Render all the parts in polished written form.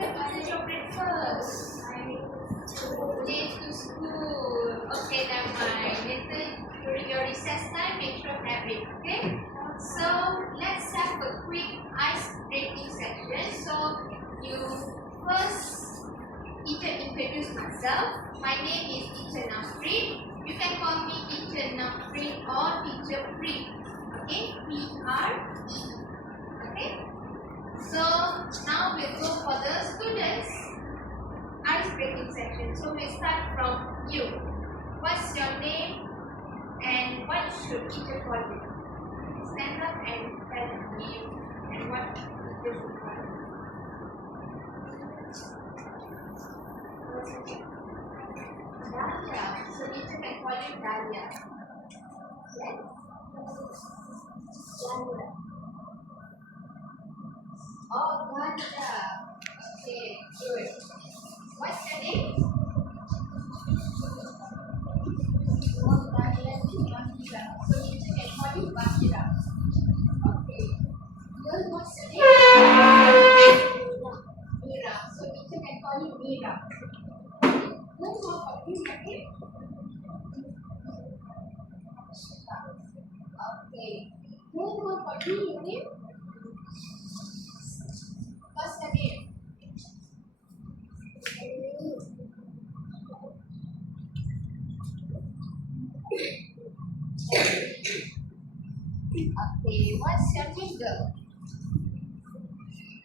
Eat your breakfast. Today to school. Okay, never mind. Later during your recess time, make sure have it. Okay. So let's have a quick ice breaking session. So you first teacher introduce myself. My name is Teacher Nampreet. You can call me Teacher Nampreet or Teacher Preet. Okay, P-R-E. Okay. So now we'll go for the students ice breaking section. So we start from you. What's your name and what should teacher call you? Stand up and tell your name and what teacher should call you. What's your name? Dahlia. So teacher can call you Dahlia. Yes? Dahlia. Oh, Dahlia. Okay, good. What's your name? Oh, Dahlia is Bahira. So teacher can call you Bahira. Okay. Girl, what's your name? Mira. So teacher can call you Mira. Girl, what is your name? Okay. Girl, what is your name? What's your name? Okay, what's your name, girl?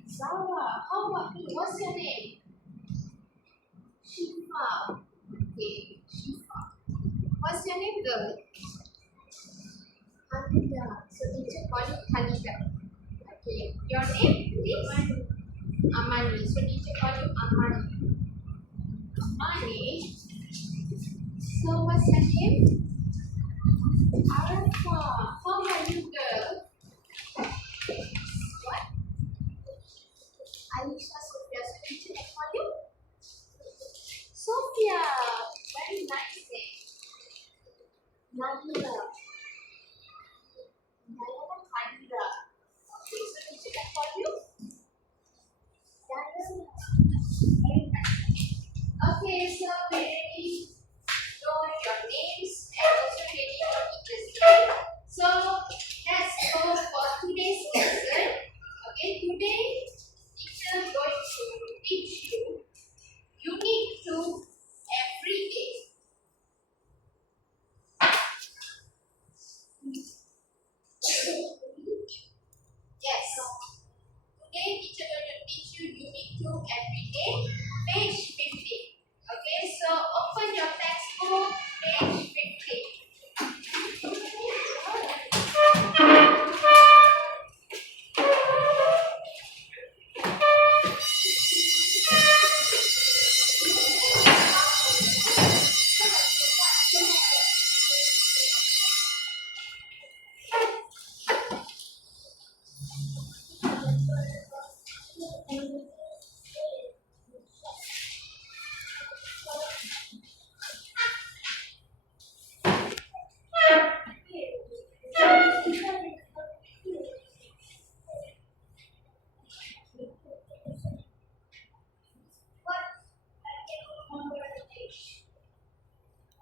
Zara. How about you? What's your name? Shifa. Okay, Shifa. What's your name, girl? Hamida. So teacher call you Hamida. Okay, your name, please? Amani. So teacher call you Amani. Amani. So what's your name? Arafa. How about you, girl? What? Aisha Sophia. So teacher can call you Sophia. Very nice name. Nabila. Nayana Khadira. Okay, so teacher can call you Dayana. Very nice. Okay, so we already know your names and also ready for teacher's name. So let's go for today's lesson. Okay, today teacher is going to teach you Unit 2 every day. Yes. Today teacher going to teach you Unit 2 every day, page 50. Okay, so open your textbook, page 50.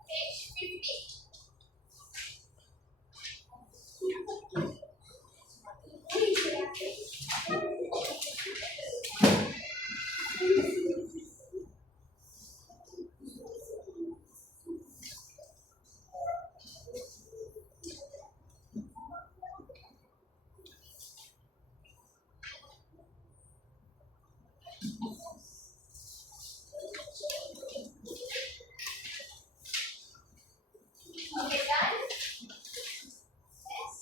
Page 50. Okay, done? Yes?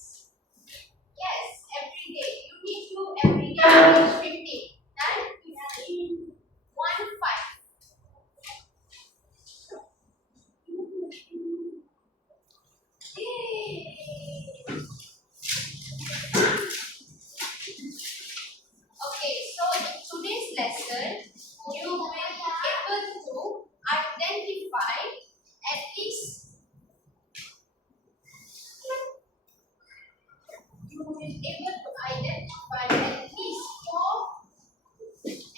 Yes, every day. You need to every day, page 50. Done? 1-5. Yay! Okay, so in today's lesson, you will be able to identify at least at least 4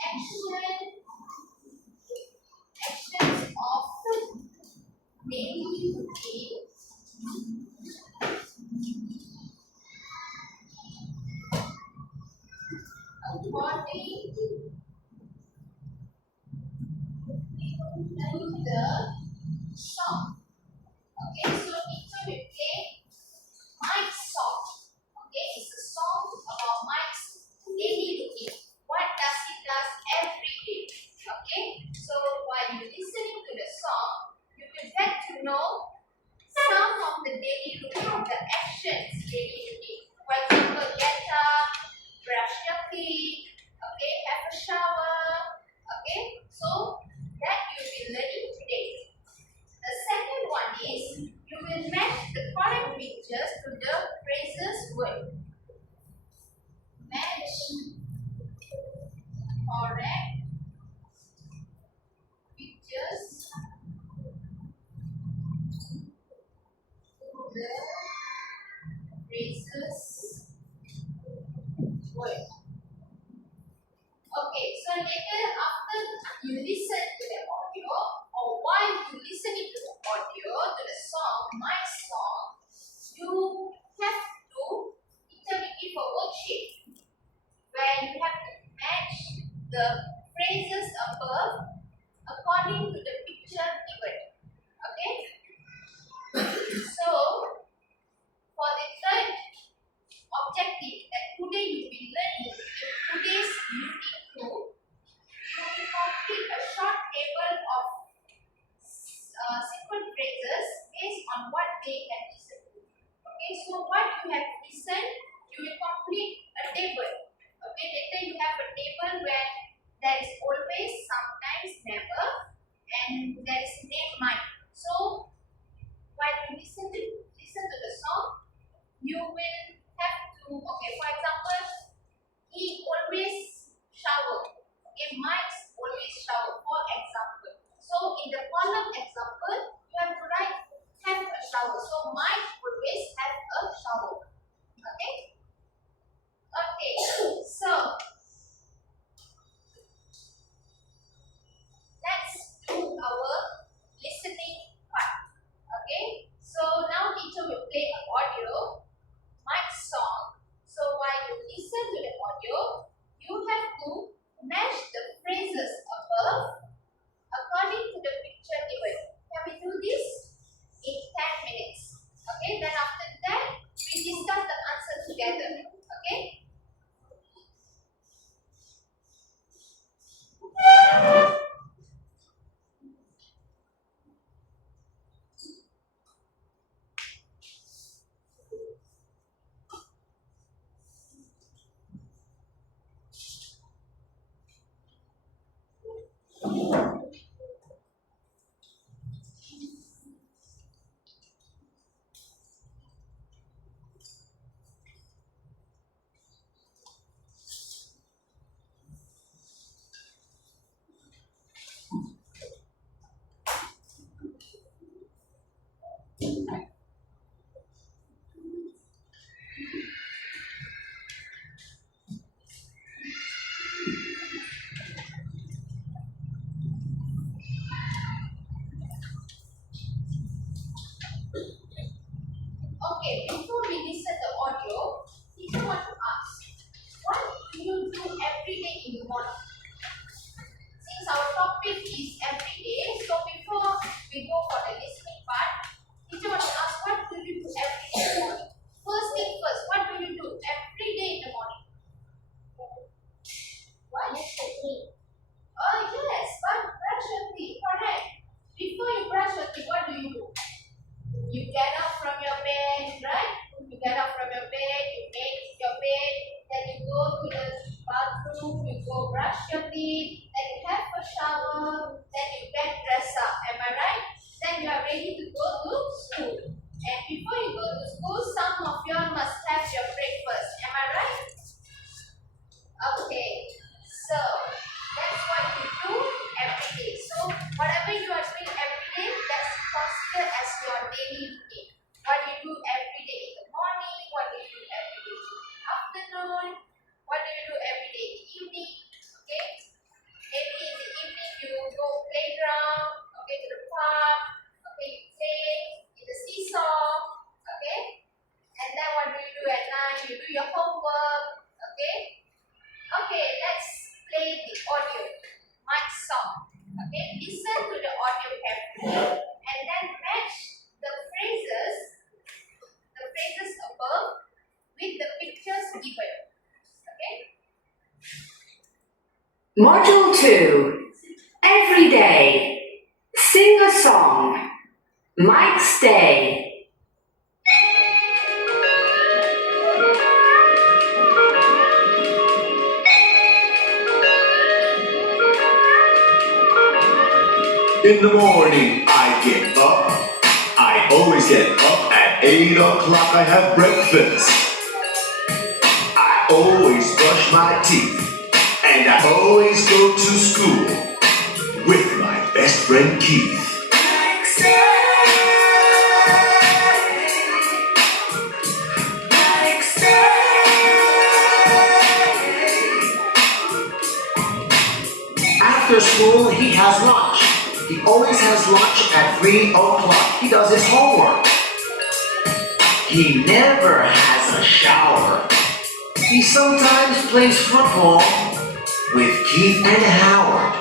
actual according to the song. Okay, so teacher will play Mike's song. Okay, it's a song about Mike's daily routine. What does he does every day? Okay, so while you listening to the song, you will get to know some of the daily routine, the actions daily routine. For example, get up, brush your teeth, okay, have a shower. Okay, so that you will be learning today. The second one is you will match the correct pictures to the phrases word. Match correct pictures to the phrases word. Okay, so later after you listen to the audio or while you listening to the audio to the song, my song, you have to give a worksheet where you have to match the phrases above according to the picture given. Okay? So for the third objective that today you will be learning in today's unit 2, you will complete a short table of simple phrases based on what they have listened to. Okay, so what you have listened, you will complete a table. Okay, later you have a table where there is always, sometimes, never, and there is name might. So while you listen to the song, you will have to, okay, for example, he always shower. Okay, Mike's always shower, for example. So in the column example, you have to write have a shower. So Mike always have a shower. Okay? Okay, so let's do our listening part. Okay? So now teacher will play an audio, Mike's song. So while you listen to the audio, you have to match the phrases above according to the picture given. Can we do this in 10 minutes? Okay, then after that, we discuss the answer together. Okay? Okay, before we listen the audio, teacher want to ask, what do you do every day in the morning? Since our topic is every day, so before we go for the listening part, teacher want to ask, what do you do every day in the morning? First thing first, what do you do every day in the morning? What? Brush your teeth. Oh yes, brush your teeth, correct. Before you brush your teeth, what do? You get up from your bed, right? You get up from your bed, you make your bed, then you go to the bathroom, you go brush your teeth, then you have a shower, then you get dressed up. Am I right? Then you are ready to go to school. And before you go to school, some of you must have your breakfast. Am I right? Okay. So that's what you do every day. So whatever you are doing every day, that's considered as your daily routine. What you do every day in the morning, what do you do every day in the afternoon, what do you do every day in the evening. Okay? Maybe in the evening you go play the audio, my song. Okay, listen to the audio carefully and then match the phrases above with the pictures given. Okay. Module 2. Every day. Sing a song. Mike's Day. In the morning I get up. I always get up at 8 o'clock. I have breakfast. I always brush my teeth. And I always go to school with my best friend Keith. After school, he has lunch. He always has lunch at 3 o'clock. He does his homework. He never has a shower. He sometimes plays football with Keith and Howard.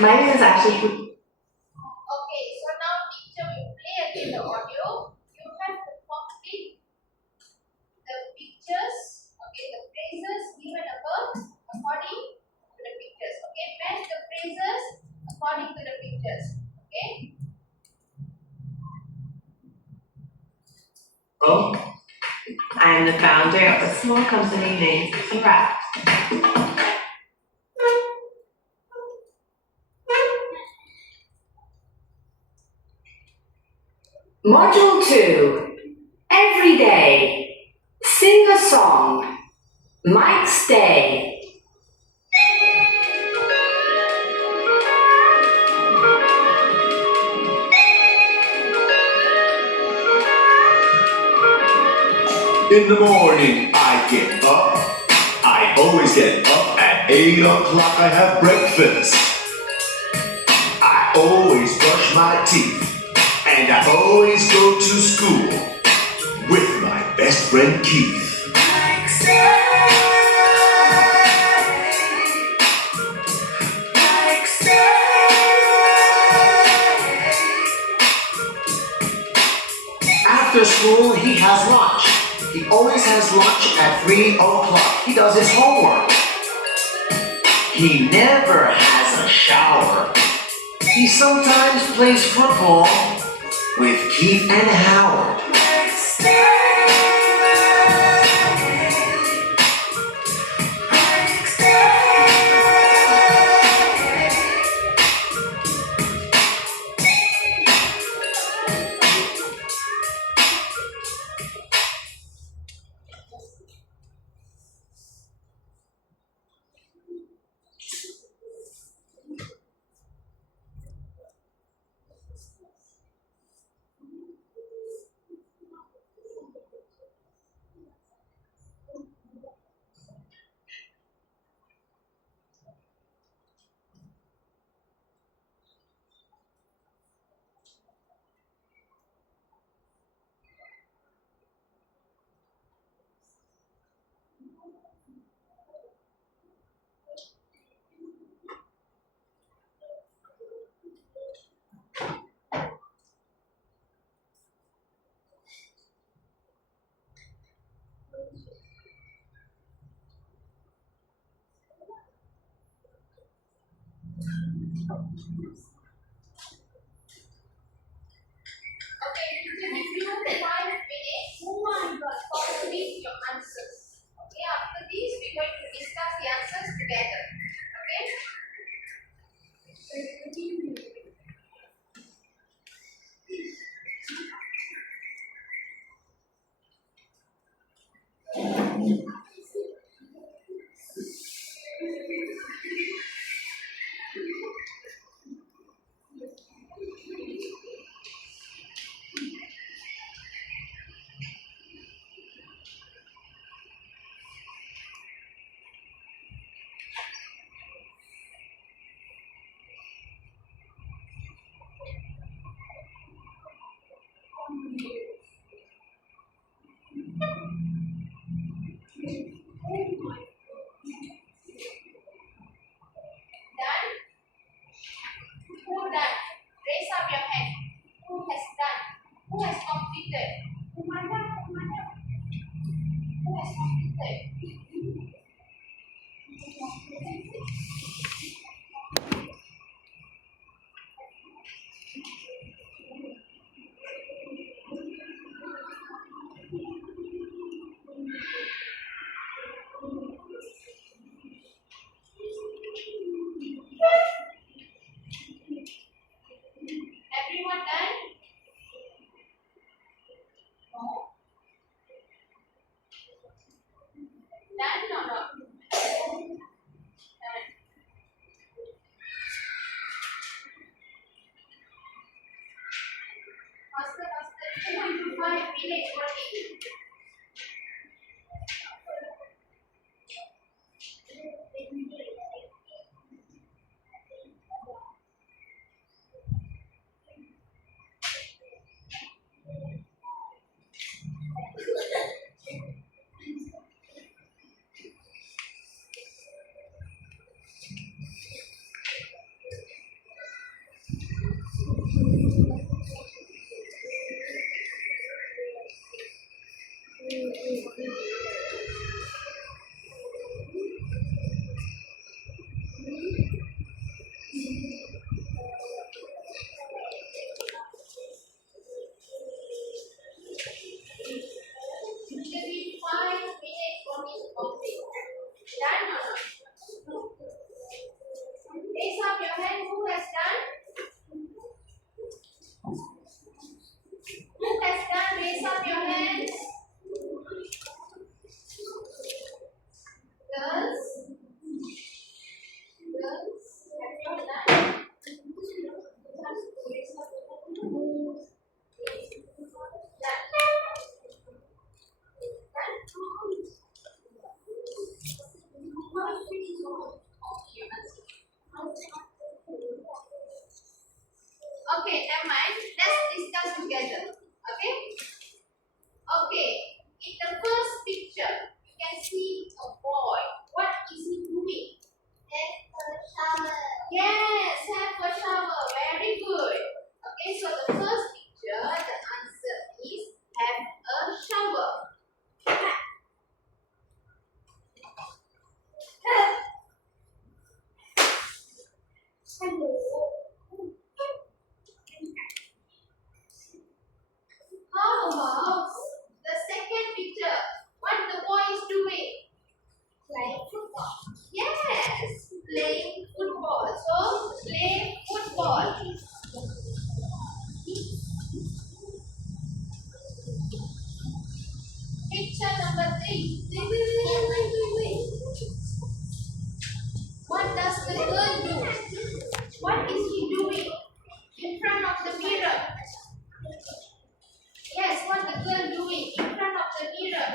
Mine is actually. Okay, so now teacher will play again the audio. You have to complete the pictures, okay, the phrases given above according to the pictures. Okay, match the phrases according to the pictures. Okay. I am the founder of a small company named Nampreet. Module 2. Every day. Sing a song. Mike's Day. In the morning I get up. I always get up at 8 o'clock. I have breakfast. I always brush my teeth. And I always go to school with my best friend Keith. After school, he has lunch. He always has lunch at 3 o'clock. He does his homework. He never has a shower. He sometimes plays football with Keith and Howard. Okay, to review 5 minutes, complete your answers. Okay, after this, we're going to discuss the answers together. Okay? Everyone done? No? Done or not? Done. Faster, faster. 2.25 minutes working. Maybe 5 minutes working complete. Done or not? Raise up your hand. Who has done? Who has done? Raise up your hands. Girls. Girls. Have you all done? Okay, never mind. Let's discuss together. Okay? Okay. In the first picture, you can see a boy. What is he doing? Have a shower. Yes, have a shower. Very good. Okay, so the first picture, the answer is have a shower. How about the second picture? What the boy is doing? Playing football. Yes, playing football. So play football. Picture number 3. Wait. What does the girl do? What is she doing in front of the mirror? Yes, what the girl doing in front of the mirror?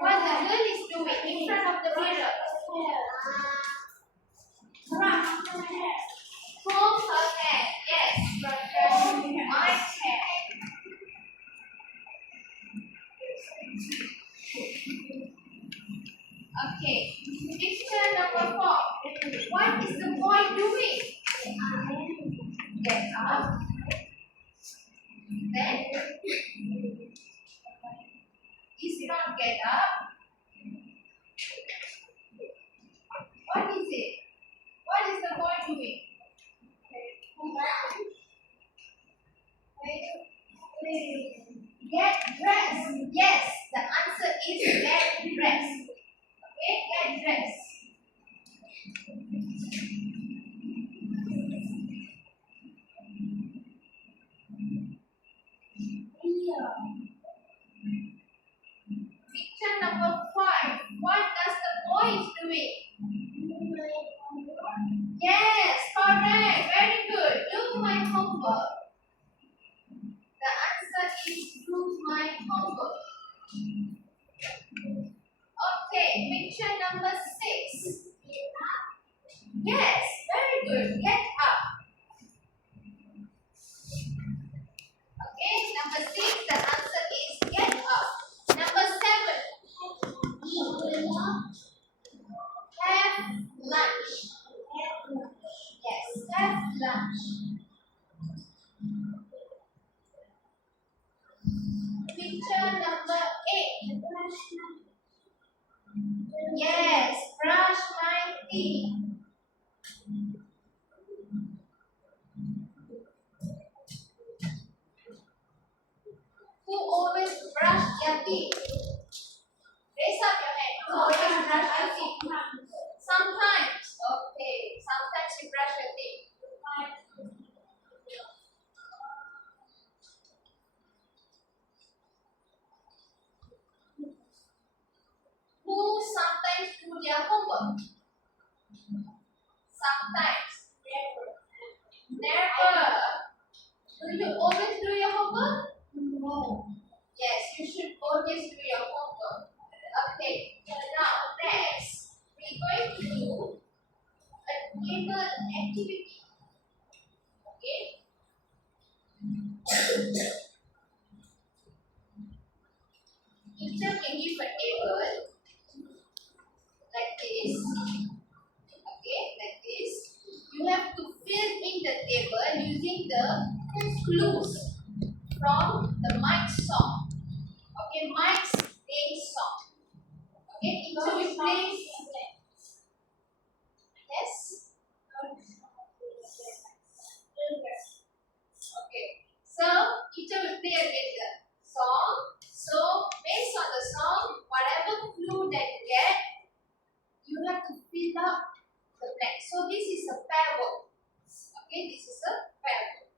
What the girl is doing in front of the mirror? Comb her hair. Yes, comb my hair. Okay, picture number 4. What is the boy doing? Get up. Then, is not get up. What is it? What is the boy doing? Get dressed. Yes, the answer is get dressed. Okay, get dressed. Picture number 5. What does the boy is doing? Yes, correct. Very good. Do my homework. The answer is do my homework. Okay, picture number 6. Yes, very good. Get up. Okay, number 6, the answer is get up. Number 7. Yes, brush my teeth. Who always brush their teeth? Raise up your hand. Who always brush your teeth? Sometimes. Okay. Sometimes you brush your teeth. Who sometimes do their homework? Sometimes. Never. Do you always do your homework? No. Yes, you should always do your homework. Okay. Now next, we're going to do a table activity. Okay. Teacher can give a table like this. Okay, like this. You have to fill in the table using the clues from the Mike's song. Okay, Mike's name song. Okay, teacher will play. Yes. Okay. So teacher will play again the song. So based on the song, whatever clue that you get, you have to fill up the blank. So this is a pair word. Okay, this is a pair word.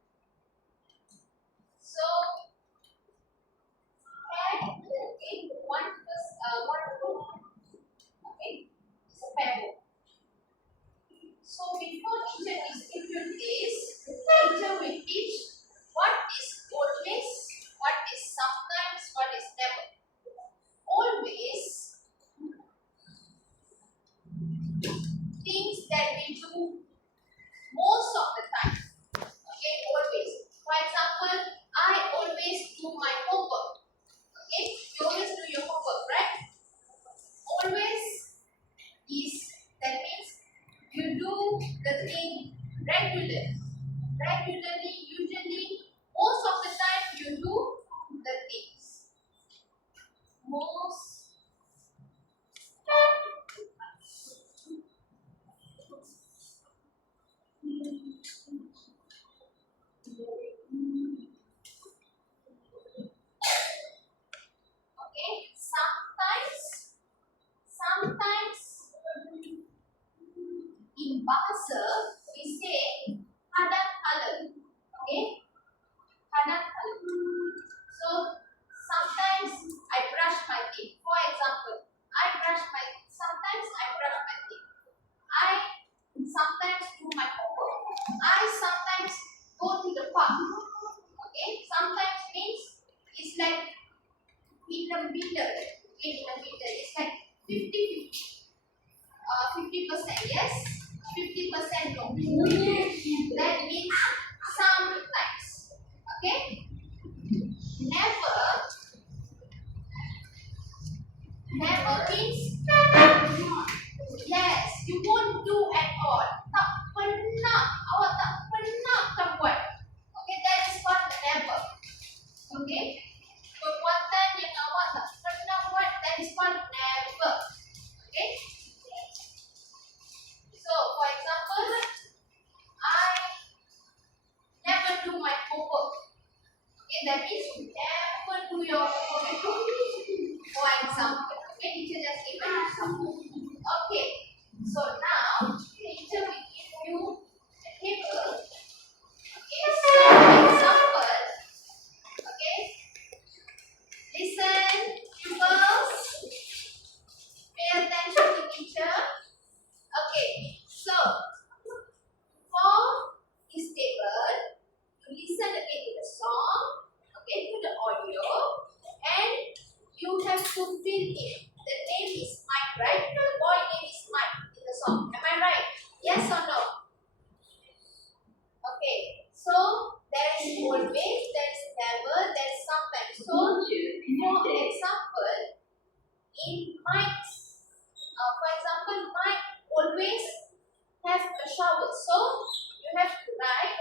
So pair, okay, one plus one row. Okay, it's a pair word. So before teacher distribute this, teacher will teach what is always, what is sometimes, what is never. Always things that we do most of the time. Okay, always. For example, I always do my homework. Okay, you always do your homework, right? Always is, that means you do the thing regularly. Regularly, usually, most of the time you do the things. Most okay, sometimes in bahasa we say kadang-kadang. Okay, kadang-kadang. So sometimes I brush my teeth. For example, sometimes I brush my teeth. I sometimes do my homework. I sometimes go to the park. Okay, sometimes means it's like in the middle. Okay, in the middle. It's like 50-50. 50% yes, 50% no. That means sometimes. Okay? Never means yes, you won't do at all. Tak pernah, awak tak pernah akan buat. Okay, that is called never. Okay? Perbuatan yang awak tak pernah buat, that is called never. Okay? So, for example, I never do my homework. Okay, that means you never do your homework. For example, okay, teacher just give an example. Okay, so now teacher will give you a table. Okay, so for example, okay, listen, pupils, pay attention to teacher. Okay, so for this table, you listen again to the song, okay, to the audio, and you have to fill in. The name is Mike, right? The boy name is Mike in the song. Am I right? Yes or no? Okay, so there is always, there is never, there is sometimes. So, for example, in Mike's, for example, Mike always has a shower. So, you have to write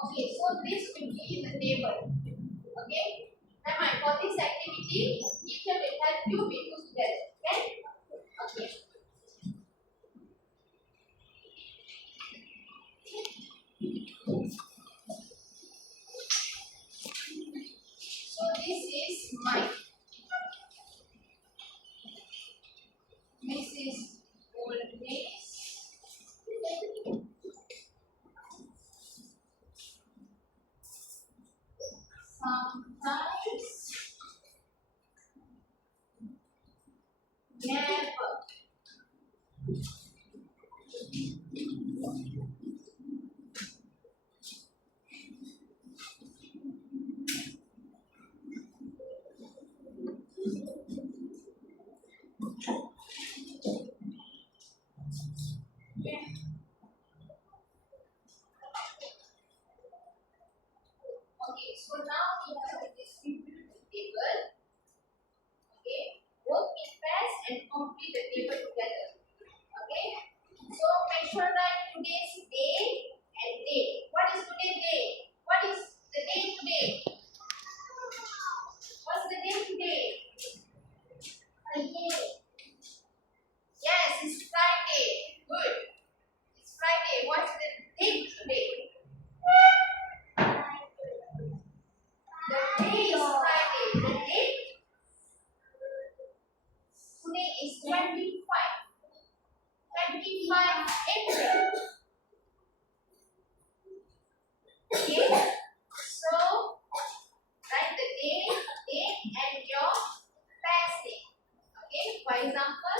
Okay, so this will be the table. Okay. Now for this activity, teacher will help you with two together. Okay. Okay. So this is my. This is old days. Sometimes never. Okay, so now we have a distributed table. Okay, work in pairs and complete the table together. Okay, so make sure that today's day and date. What is today's day? What is the day today? What's the day today? Friday. Yes, it's Friday. Good. It's Friday. What's the date today? The day is Friday. The date today is 25 April. Okay, so write the day, date, and your past name. Okay, for example,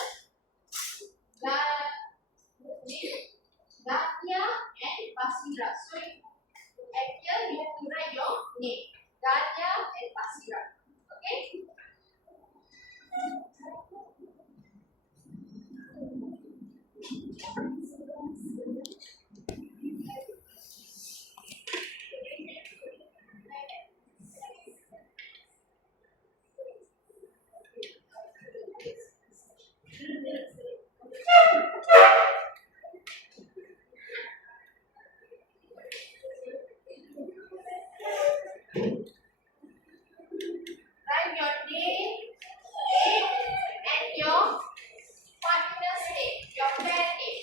Gatia and Basira. So at here you have to write your name, Gatia and Basira. Okay. Write your name, date, and your partner's name, your pair name.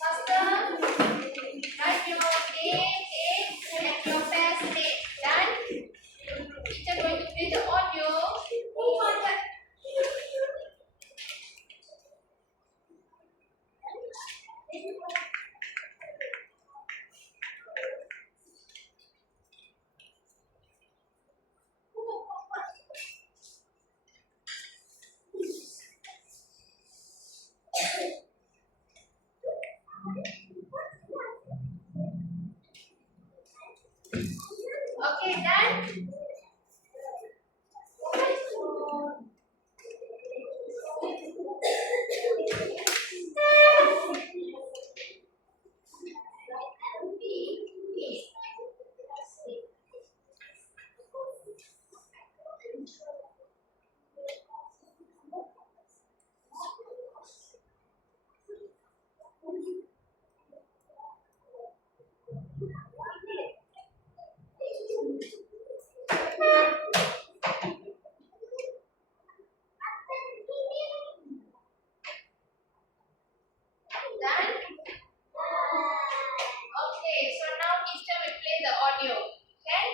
Faster. Write your name, date, and your pair's name. Done. Teacher going to play the audio. Who wanted? Okay, done. Done. Okay, so now teacher will play the audio. Okay?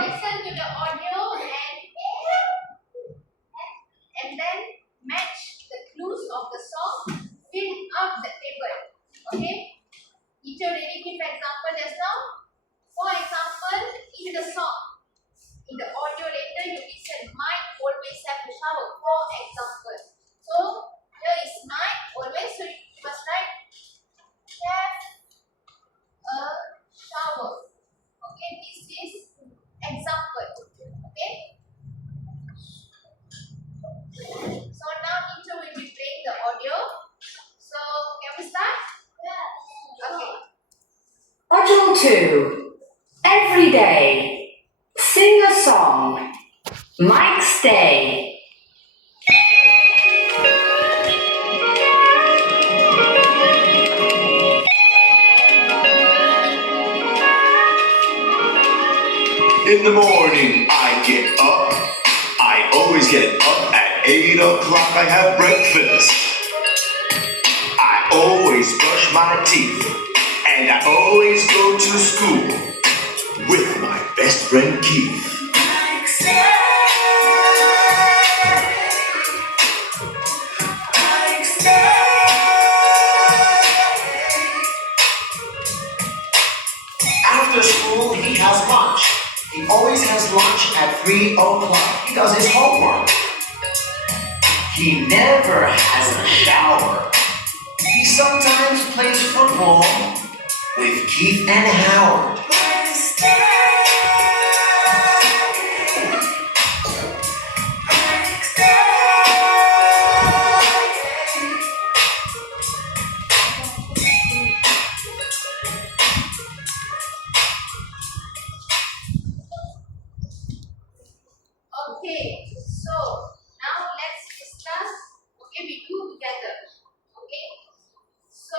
Listen to the audio and then match the clues of the song. Fill up the table. Okay? Teacher already give example just now. For example, in the song, In the audio later, you listen, might always have a shower, for example. So, here is might always, so you must write have a shower. Okay, this is example. Okay. So now teacher will be playing the audio. So can we start? Yeah. Okay. Module 2. Every day. Sing a song. Mike's Day. In the morning, I get up. I always get up at 8 o'clock. I have breakfast. I always brush my teeth. And I always go to school with my best friend Keith. After school, he has lunch. He always has lunch at 3 o'clock. He does his homework. He never has a shower. He sometimes plays football with Keith and Howard. Okay, so now let's discuss. Okay, we do together. Okay, so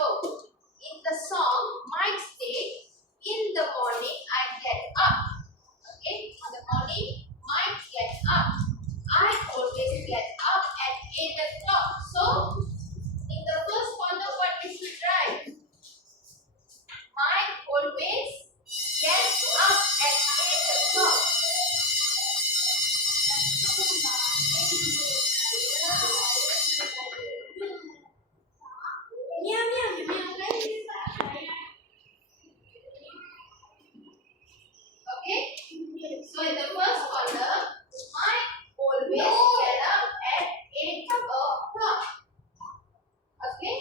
in the song Mike's Day, in the morning I get up. Okay, in the morning Mike gets up. I always get up at 8 o'clock. So in the first column, what we should write? Mike always gets up at 8 o'clock. Okay, so in the first column, Mike always get up at 8 o'clock. Okay,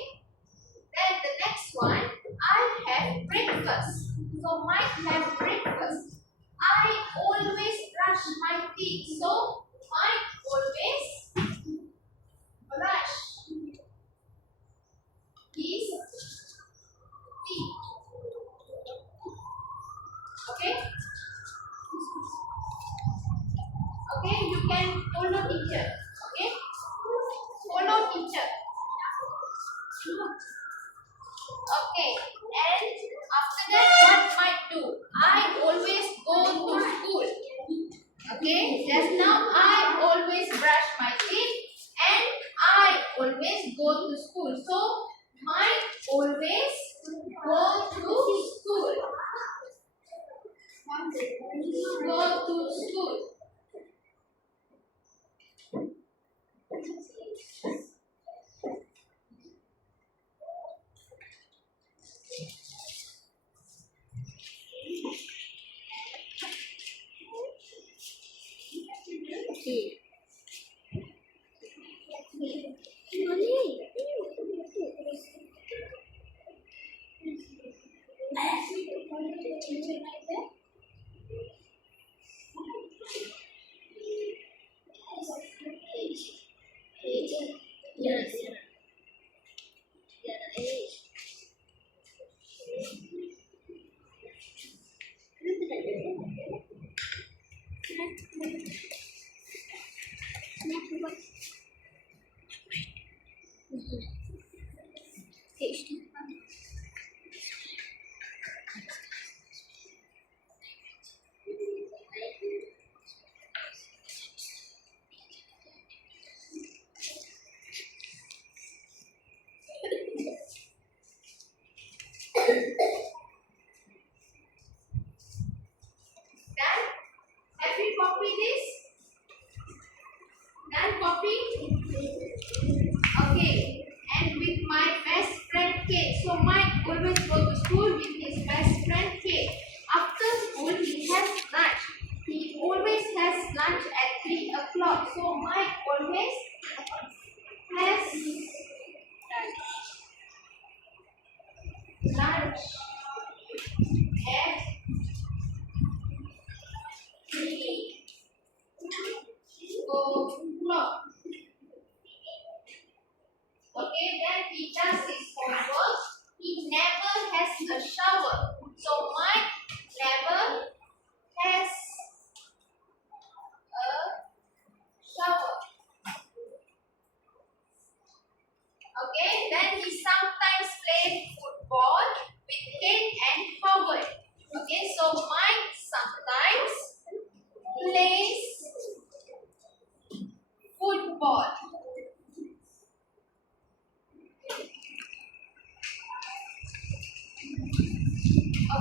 then the next one, I have breakfast. So Mike have breakfast. I always brush my teeth. So Mike always brush his teeth. Okay? Okay, you can follow teacher. Okay? Follow teacher. Okay, and after that, what Mike do? I always go to school. Okay, just now I always brush my teeth and I always go to school. So Mike always go to school. Go to school.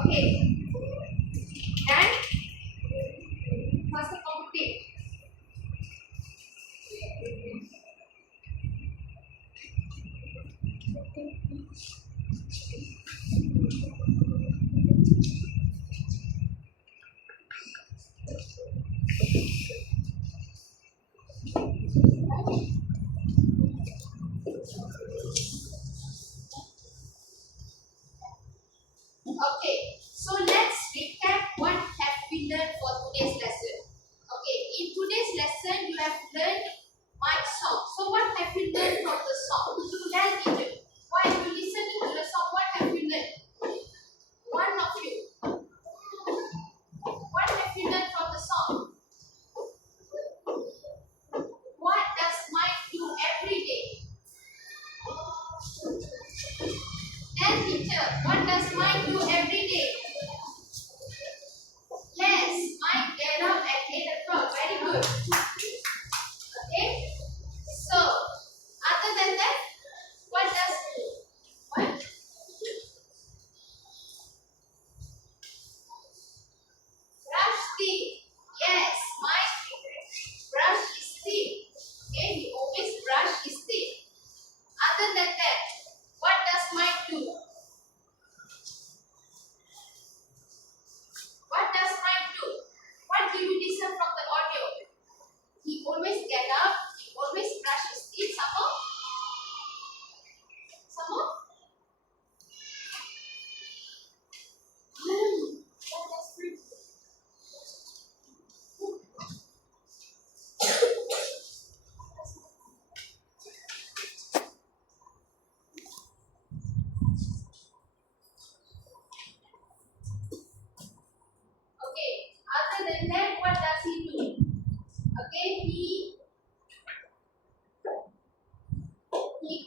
Okay. Then, what's the complete? Okay, so let's recap what have we learned for today's lesson. Okay, in today's lesson you have learned my song. So what have you learned from the song? Tell teacher. While you listening to the song, what have you learned? One of you. What have you learned from the song? What does Mike do every day? Tell teacher, what does Mike do every day? Yes, Mike get up at 8 o'clock. Very good. Okay. So, other than that, what does what? Brush teeth. Yes, Mike brush his teeth. Okay, he always brush his teeth. Other than that, what does Mike do? What does Mike do? What do you listen from the audio? He always get up, he always brush his teeth. Some more? Some more? Okay, other than that, what does he do? Okay, he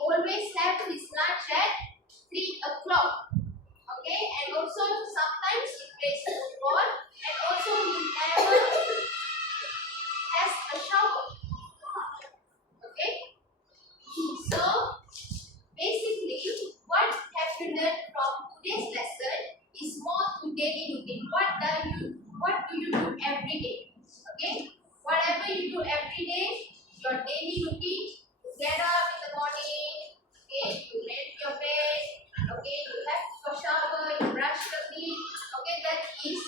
always have his lunch at 3 o'clock. Okay, and also sometimes he plays football, and also he never has a shower. Okay, so basically, what have you learned from today's lesson is more to daily routine. What do you do every day? Okay, whatever you do every day, your daily routine. You get up in the morning. Okay, you make your bed. Okay, you have your shower. You brush your teeth. Okay, that is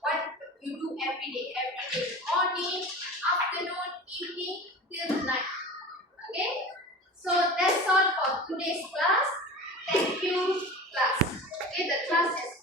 what you do every day. Every day, morning, afternoon, evening, till night. Okay, so that's all for today's class. Thank you, class. Okay, the class has